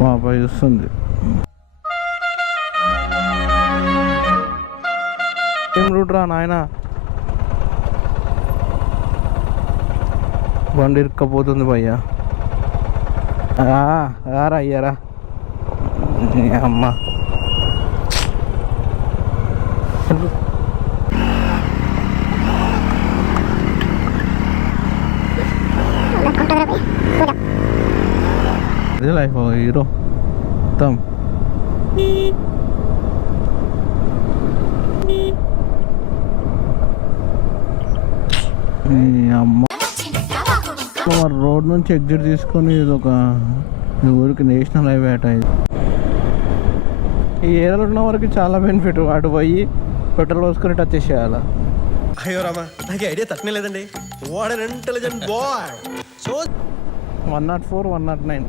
పాప చూస్తుంది. ఏం రూట్ రా నాయన, బండి ఇరుక్కపోతుంది భయ్యా. రారా అయ్యారా అమ్మ. అదే లైఫ్ హీరో మొత్తం. అమ్మ రోడ్ నుంచి ఎగ్జిట్ తీసుకొని ఇది ఒక ఊరికి నేషనల్ హైవే అట. ఈ ఏరియాలో ఉన్న వరకు చాలా బెనిఫిట్. అటు పోయి పెట్రోల్ పోసుకొని టచ్ చేసేయాలి. అయ్యో రామా, నాకు ఐడియా తక్కువ లేదండి. What an intelligent boy. So 104, 109